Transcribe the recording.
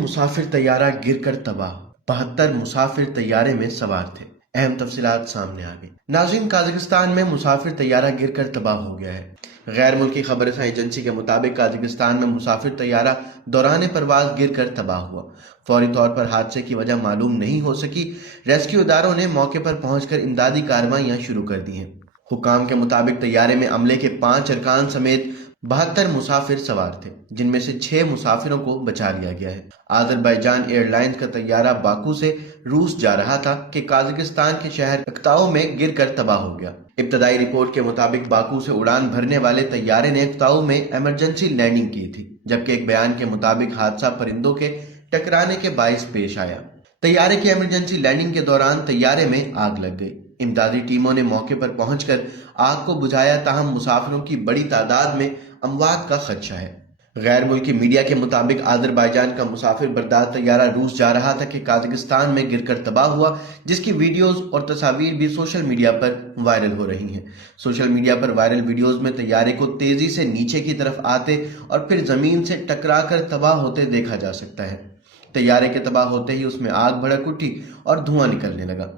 مسافر طیارہ گر کر تباہ، 72 مسافر طیارے میں سوار تھے۔ اہم تفصیلات سامنے آ گئی۔ ناظرین، قازقستان میں مسافر طیارہ گر کر تباہ ہو گیا ہے۔ غیر ملکی خبر رساں ایجنسی کے مطابق قازقستان میں مسافر طیارہ دوران پرواز گر کر تباہ ہوا۔ فوری طور پر حادثے کی وجہ معلوم نہیں ہو سکی۔ ریسکیو اداروں نے موقع پر پہنچ کر امدادی کارروائیاں شروع کر دی ہیں۔ حکام کے مطابق طیارے میں عملے کے 5 ارکان سمیت 72 مسافر سوار تھے، جن میں سے 6 مسافروں کو بچا لیا گیا ہے۔ آذربائیجان ایئر لائنز کا طیارہ باکو سے روس جا رہا تھا کہ قازقستان کے شہر اکتاؤ میں گر کر تباہ ہو گیا۔ ابتدائی رپورٹ کے مطابق باکو سے اڑان بھرنے والے طیارے نے اکتاؤ میں ایمرجنسی لینڈنگ کی تھی، جبکہ ایک بیان کے مطابق حادثہ پرندوں کے ٹکرانے کے باعث پیش آیا۔ طیارے کی ایمرجنسی لینڈنگ کے دوران طیارے میں آگ لگ گئی۔ امدادی ٹیموں نے موقع پر پہنچ کر آگ کو بجھایا، تاہم مسافروں کی بڑی تعداد میں اموات کا خدشہ ہے۔ غیر ملکی میڈیا کے مطابق آذربائیجان کا مسافر بردار طیارہ روس جا رہا تھا کہ قازقستان میں گر کر تباہ ہوا، جس کی ویڈیوز اور تصاویر بھی سوشل میڈیا پر وائرل ہو رہی ہیں۔ سوشل میڈیا پر وائرل ویڈیوز میں طیارے کو تیزی سے نیچے کی طرف آتے اور پھر زمین سے ٹکرا کر تباہ ہوتے دیکھا جا سکتا ہے۔ طیارے کے تباہ ہوتے ہی اس میں آگ بھڑک اٹھی اور دھواں نکلنے لگا۔